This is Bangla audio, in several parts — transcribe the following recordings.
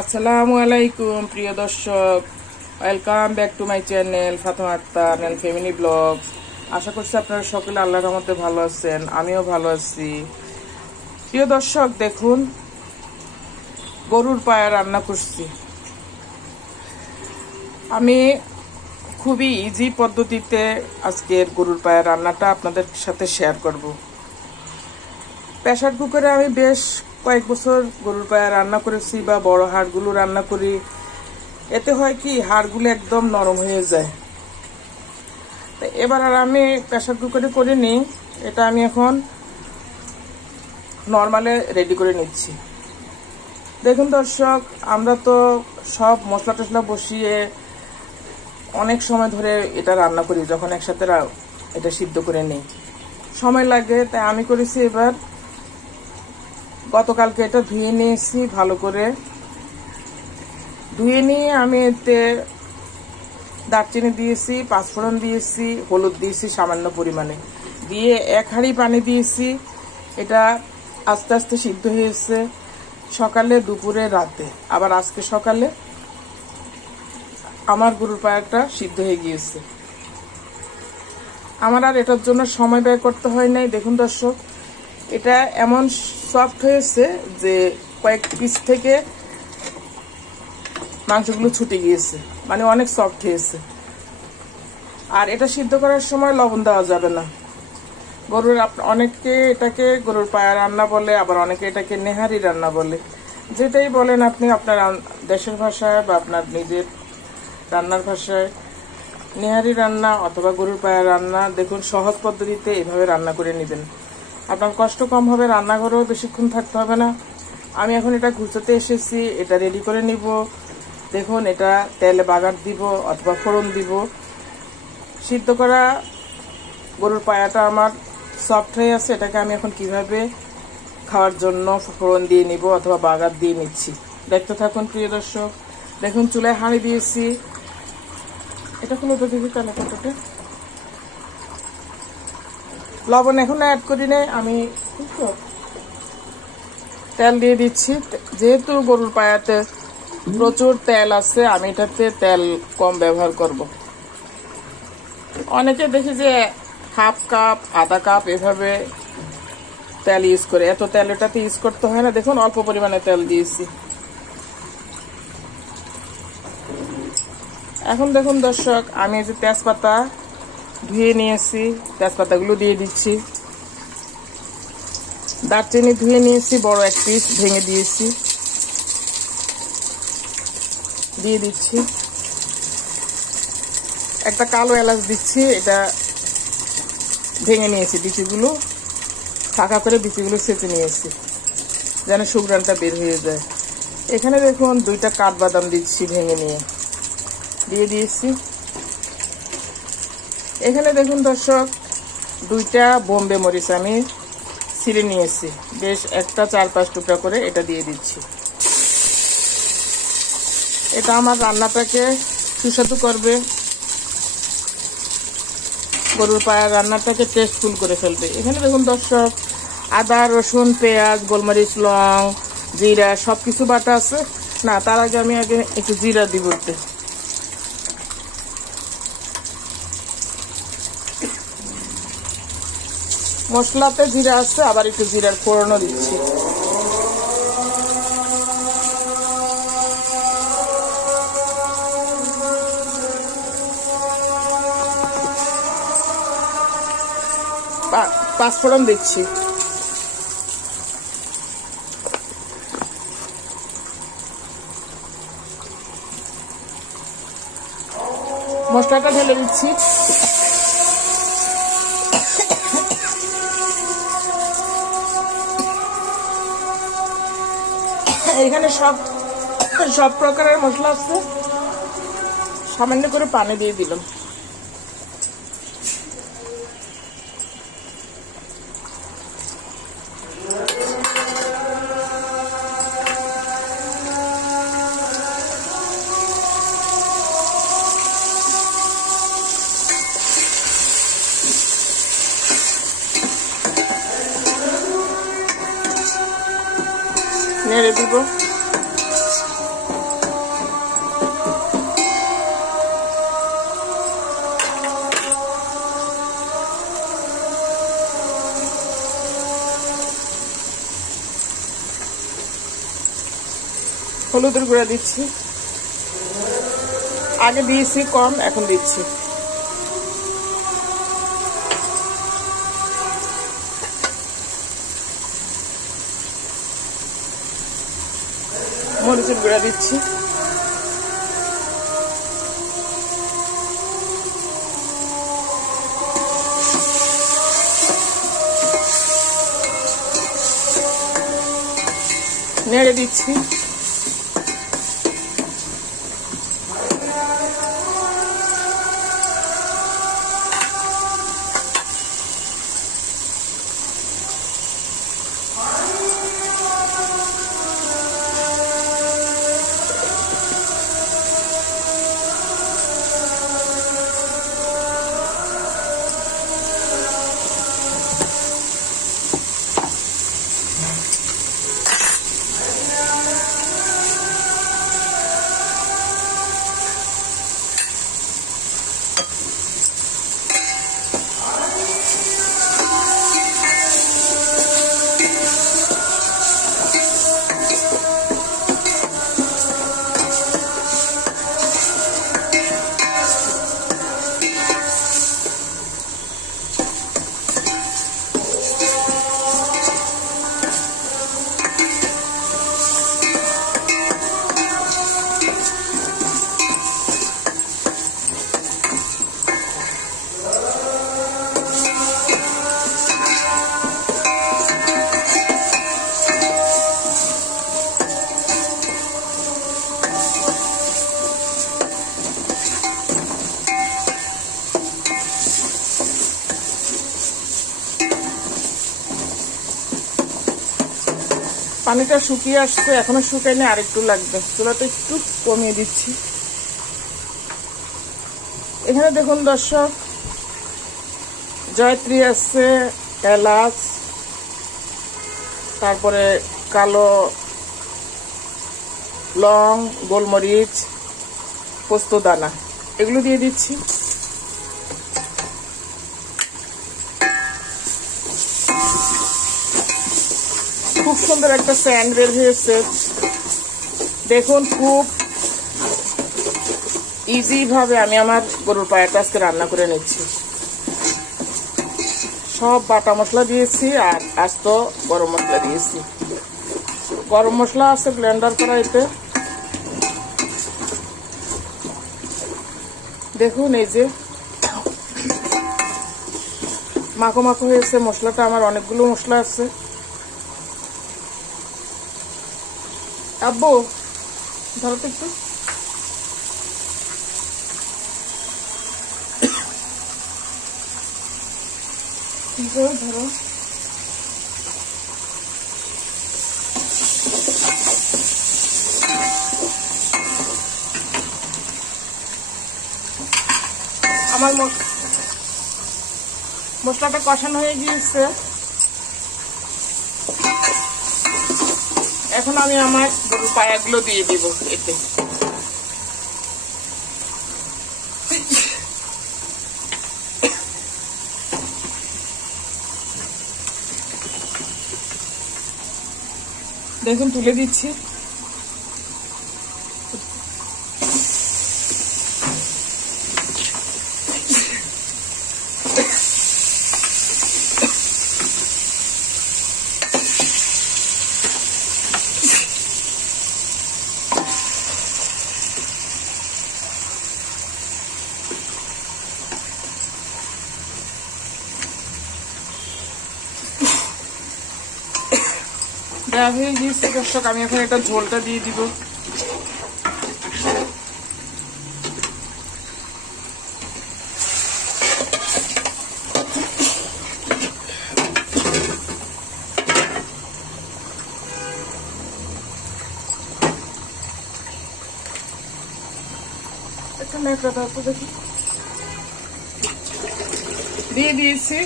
আসসালামু আলাইকুম প্রিয় দর্শক, welcome back to my channel Fatema Akter and family vlogs. আশা করছি আপনারা সকলে আল্লাহর রহমতে ভালো আছেন, আমিও ভালো আছি। প্রিয় দর্শক, দেখুন গরুর পায়া রান্না করছি। আমি খুবই ইজি পদ্ধতিতে আজকের গরুর পায়া রান্নাটা আপনাদের সাথে শেয়ার করব। প্রেসার কুকারে আমি বেশ কয়েক বছর গরুর পায়া রান্না করেছি বা বড় হাড়গুলো রান্না করি। এতে হয় কি, হাড়গুলো একদম নরম হয়ে যায়। তো এবার আর আমি প্রেসার কুকারে করিনি, এটা আমি এখন নর্মালে রেডি করে নিচ্ছি। দেখুন দর্শক, আমরা তো সব মশলা টশলা বসিয়ে অনেক সময় ধরে এটা রান্না করি। যখন একসাথে এটা সিদ্ধ করে নিই সময় লাগে, তাই আমি করেছি এবার গতকালকে এটা ধুয়ে নিয়েছি ভালো করে। ধুয়ে নিয়ে আমি এতে দারচিনি দিয়েছি, পাঁচফোড়ন দিয়েছি, হলুদ দিয়েছি সামান্য পরিমাণে, দিয়ে এক হাঁড়ি পানি দিয়েছি। এটা আস্তে আস্তে সিদ্ধ হয়েছে সকালে, দুপুরে, রাতে, আবার আজকে সকালে আমার গরুর পায়াটা সিদ্ধ হয়ে গিয়েছে। আমার আর এটার জন্য সময় ব্যয় করতে হয় নাই। দেখুন দর্শক, এটা এমন সফট হয়েছে যে কয়েক পিস থেকে মাংসগুলো ছুটে গিয়েছে, মানে অনেক সফট হয়েছে। আর এটা সিদ্ধ করার সময় লবণ দেওয়া যাবে না। গরুর অনেকে এটাকে গরুর পায়া রান্না বলে, আবার অনেকে এটাকে নেহারি রান্না বলে। যেটাই বলেন আপনি আপনার দেশের ভাষায় বা আপনার নিজের রান্নার ভাষায়, নেহারি রান্না অথবা গরুর পায়া রান্না, দেখুন সহজ পদ্ধতিতে এভাবে রান্না করে নেবেন। আপনার কষ্ট কম হবে, রান্নাঘরেও বেশিক্ষণ থাকতে হবে না। আমি এখন এটা গুছাতে এসেছি, এটা রেডি করে নিব। দেখুন, এটা তেলে বাগার দিব অথবা ফোড়ন দিব। সিদ্ধ করা গরুর পায়াটা আমার সফট হয়ে আছে, এটাকে আমি এখন কিভাবে খাওয়ার জন্য ফোড়ন দিয়ে নিব অথবা বাগার দিয়ে নিচ্ছি, দেখতে থাকুন প্রিয় দর্শক। দেখুন, চুলায় হাঁড়ি দিয়েছি। এটা কোনো তো দেখি কেন কতটা লবণ এখন অ্যাড করি নাই আমি, তেল দিয়ে দিচ্ছি। যেহেতু গরুর পায়াতে প্রচুর তেল আছে, আমি এটাতে তেল কম ব্যবহার করব। অনেকে দেখি যে হাফ কাপ, আধা কাপ এভাবে তেল ইউজ করে। এত তেল এটাতে ইউজ করতে হয় না। দেখুন, অল্প পরিমাণে তেল দিয়েছি। এখন দেখুন দর্শক, আমি এই যে তেজপাতা ধুয়ে নিয়েছি, তেজপাতাগুলো দিয়ে দিচ্ছি। দারচিনি ধুয়ে নিয়েছি, বড় এক পিস ভেঙে দিয়েছি, দিয়ে দিচ্ছি। একটা কালো এলাচ দিচ্ছি, এটা ভেঙে নিয়েছি, বিচিগুলো ফাঁকা করে বিচিগুলো ছেঁচে নিয়েছি যেন সুঘ্রাণটা বের হয়ে যায়। এখানে দেখুন দুইটা কাঠবাদাম দিচ্ছি ভেঙে নিয়ে, দিয়ে দিয়েছি। এখানে দেখুন দর্শক, দুইটা বোম্বে মরিচ আমি ছিঁড়ে নিয়েছি, বেশ একটা 4-5 টুকরা করে এটা দিয়ে দিচ্ছি। এটা আমার রান্নাটাকে সুস্বাদু করবে, গরুর পায়ার রান্নাটাকে টেস্টফুল করে ফেলবে। এখানে দেখুন দর্শক, আদা, রসুন, পেঁয়াজ, গোলমরিচ, লং, জিরা সবকিছু বাটা আছে। না, তার আগে আমি একটু জিরা দিব। মশলাতে জিরা আছে, আবার একটু জিরার ফোড়নও দিচ্ছি। পাঁচফোড়ন দিচ্ছি। মশলাটা ঢেলে দিচ্ছি। এখানে সব প্রকারের মশলা আছে, সামান্য করে পানি দিয়ে দিলাম। নেড়ে দিব। হলুদের গুঁড়া দিচ্ছি, আগে দিয়েছি কম, এখন দিচ্ছি। মরিচের গুঁড়া দিচ্ছি, নেড়ে দিচ্ছি। পানিটা শুকিয়ে আসছে, এখনো শুকায়নি, আর একটু লাগবে। চুলাটা একটু কমিয়ে দিচ্ছি। এখানে দেখুন দর্শক, জয়ত্রী আছে, এলাচ, তারপরে কালো লং, গোলমরিচ, পোস্ত দানা, এগুলো দিয়ে দিচ্ছি। খুব সুন্দর একটা স্যান্ড বের হয়েছে দেখুন। খুব ইজি ভাবে আমি আমার গরুর পায়াটা আজকে রান্না করে নিচ্ছি। সব বাটা মশলা দিয়েছি আর আস্ত গরম মশলা দিয়েছি। গরম মশলা আছে ব্লেন্ডার করা, এতে দেখুন এই যে মাখো মাখো হয়েছে মশলাটা আমার। অনেকগুলো মশলা আছে। আব্বু ধরো তো একটু। ধরো, আমার মশলাটা কষানো হয়ে গিয়েছে। এখন আমি আমার গরুর পায়াগুলো দিয়ে দিব এতে। দেখুন তুলে দিচ্ছি। দেওয়া হয়ে গিয়েছে দর্শক, আমি এখন এটা ঝোলটা দিয়ে দিব। দেখি দিয়ে দিয়েছি।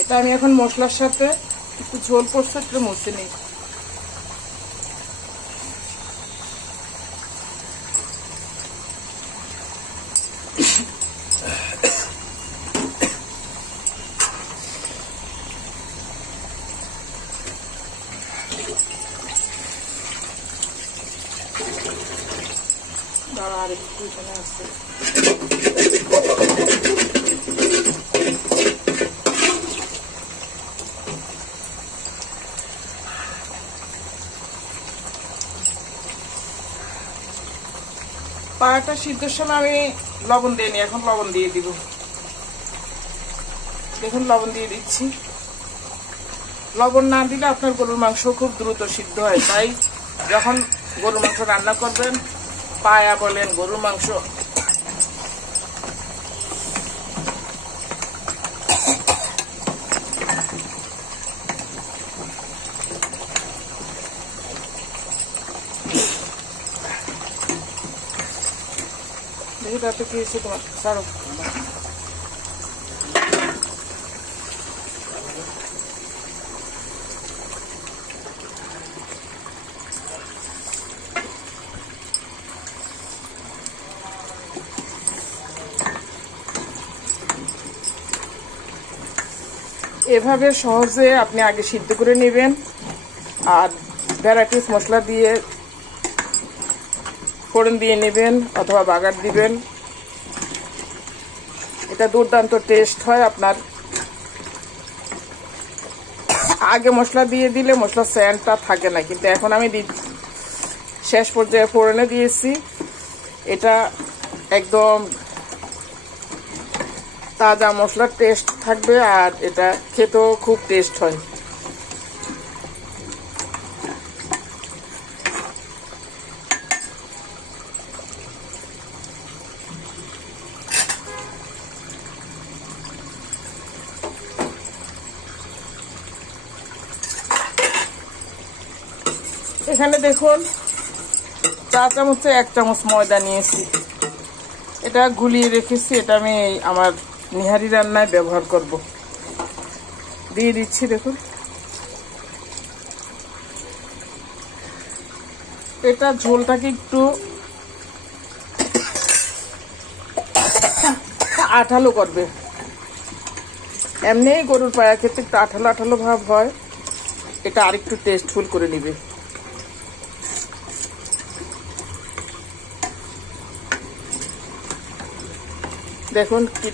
এটা আমি এখন মশলার সাথে একটু ঝোল পড়ছে, একটু মুছে নিই। আর একটু এখানে আছে। পায়াটা সিদ্ধর সময় আমি লবণ দিইনি, এখন লবণ দিয়ে দিব। দেখুন লবণ দিয়ে দিচ্ছি। লবণ না দিলে আপনার গরুর মাংস খুব দ্রুত সিদ্ধ হয়, তাই যখন গরুর মাংস রান্না করবেন, পায়া বলেন গরুর মাংস, দেখি তাতে কি হয়েছে তোমার, ছাড়ো। এভাবে সহজে আপনি আগে সিদ্ধ করে নেবেন আর ভ্যারাইটিস মশলা দিয়ে ফোড়ন দিয়ে নেবেন অথবা বাগার দিবেন। এটা দুর্দান্ত টেস্ট হয়। আপনার আগে মশলা দিয়ে দিলে মশলা স্যান্ডটা থাকে না, কিন্তু এখন আমি শেষ পর্যায়ে ফোড়নে দিয়েছি। এটা একদম তাজা মশলার টেস্ট থাকবে আর এটা খেতেও খুব টেস্ট হয়। এখানে দেখুন 4 চামচে 1 চামচ ময়দা নিয়েছি। এটা গুলিয়ে রেখেছি, এটা আমি আমার নিহারি রান্নায় ব্যবহার করব। দিয়ে দিচ্ছি। দেখুন এটা ঝোলটাকে একটু আঠালো করবে। এমনি গরুর পায়া খেতে একটু আঠালো আঠালো ভাব হয়, এটা আরেকটু টেস্টফুল করে নিবে। দেখুন কি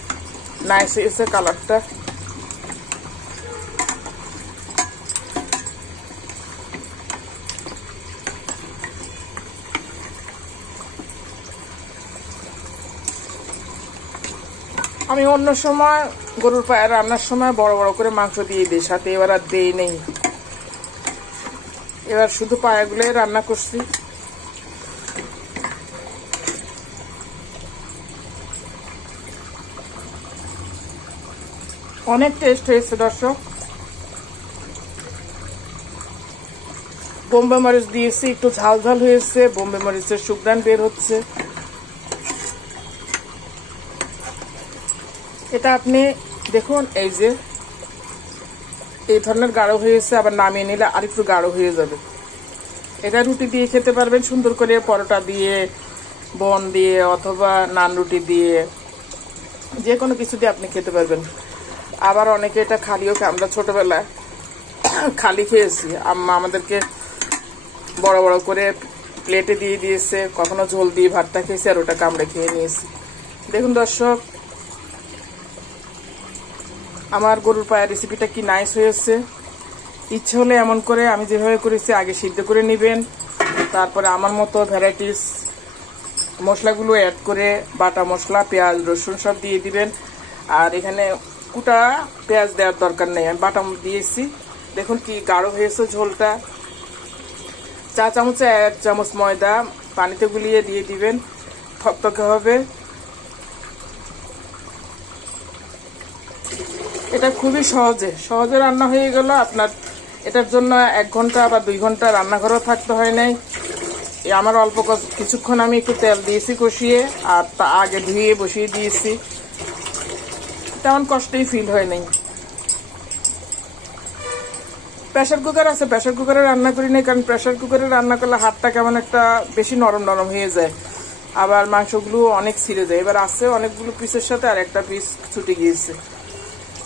নাইস এসে কালারটা। আমি অন্য সময় গরুর পায়া রান্নার সময় বড় বড় করে মাংস দিয়ে দিই সাথে, এবার আর দেই নেই। এবার শুধু পায়াগুলোই রান্না করছি। অনেক টেস্ট হয়েছে দর্শক। বোম্বে মরিচ দিয়েছি, একটু ঝাল ঝাল হয়েছে, বোম্বে মরিচের সুঘ্রাণ বের হচ্ছে। এটা আপনি দেখুন এই যে এই ধরনের গাঢ় হয়েছে, আবার নামিয়ে নিলে আর একটু গাঢ় হয়ে যাবে। এটা রুটি দিয়ে খেতে পারবেন সুন্দর করে, পরোটা দিয়ে, বন দিয়ে অথবা নান রুটি দিয়ে, যে কোনো কিছু দিয়ে আপনি খেতে পারবেন। আবার অনেকে এটা খালিও খায়। আমরা ছোটবেলায় খালি খেয়েছি, আম্মা আমাদেরকে বড় বড় করে প্লেটে দিয়ে দিয়েছে, কখনো ঝোল দিয়ে ভাতটা খেয়েছি আর ওটা কামড়ে খেয়ে নিয়েছি। দেখুন দর্শক আমার গরুর পায়া রেসিপিটা কি নাইস হয়েছে। ইচ্ছে হলে এমন করে আমি যেভাবে করেছি আগে সিদ্ধ করে নেবেন, তারপরে আমার মতো ভ্যারাইটিস মশলাগুলো অ্যাড করে বাটা মশলা, পেঁয়াজ, রসুন সব দিয়ে দিবেন। আর এখানে কুটা পেঁয়াজ দেওয়ার দরকার নেই, আমি বাটা দিয়েছি। দেখুন কি গাঢ় হয়েছে ঝোলটা। 4 চামচে 1 চামচ ময়দা পানিতে গুলিয়ে দিয়ে দিবেন, থকথকে হবে। এটা খুবই সহজে রান্না হয়ে গেল। আপনার এটার জন্য 1 ঘন্টা বা 2 ঘন্টা রান্নাঘরেও থাকতে হয় নাই। আমার অল্প কিছুক্ষণ আমি একটু তেল দিয়েছি কষিয়ে, আর তা আগে ধুয়ে বসিয়ে দিয়েছি, তেমন কষ্টই ফিল হয় নাই। প্রেসার কুকার আছে, প্রেসার কুকারে রান্না করি নাই, কারণ প্রেসার কুকারে রান্না করলে হাতটা কেমন একটা বেশি নরম নরম হয়ে যায়, আবার মাংসগুলো অনেক ছিঁড়ে যায়। এবার আছে অনেকগুলো পিসের সাথে আর একটা পিস ছুটে গিয়েছে।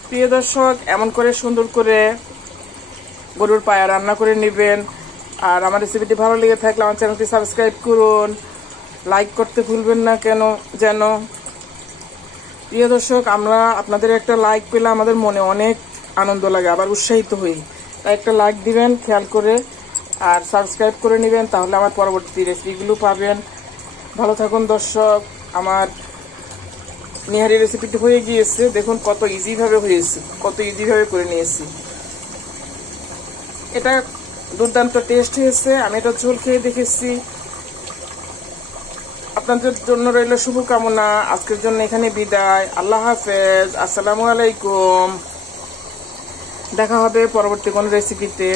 প্রিয় দর্শক এমন করে সুন্দর করে গরুর পায়া রান্না করে নেবেন। আর আমার রেসিপিটি ভালো লেগে থাকলে আমার চ্যানেলটি সাবস্ক্রাইব করুন, লাইক করতে ভুলবেন না যেন। প্রিয় দর্শক, আমরা আপনাদের একটা লাইক পেলে আমাদের মনে অনেক আনন্দ লাগে, আবার উৎসাহিত হই। তাই একটা লাইক দিবেন খেয়াল করে, আর সাবস্ক্রাইব করে নেবেন, তাহলে আমার পরবর্তী রেসিপিগুলো পাবেন। ভালো থাকুন দর্শক। আমার নিহারি রেসিপিটি হয়ে গিয়েছে, দেখুন কত ইজিভাবে হয়েছে, কত ইজিভাবে করে নিয়েছি। এটা দুর্দান্ত টেস্ট হয়েছে। আমি এটা ঝোল খেয়ে দেখেছি। আপনাদের জন্য রইল শুভকামনা। আজকের জন্য এখানে বিদায়। আল্লাহ হাফেজ। আসসালামু আলাইকুম। দেখা হবে পরবর্তী কোন রেসিপিতে।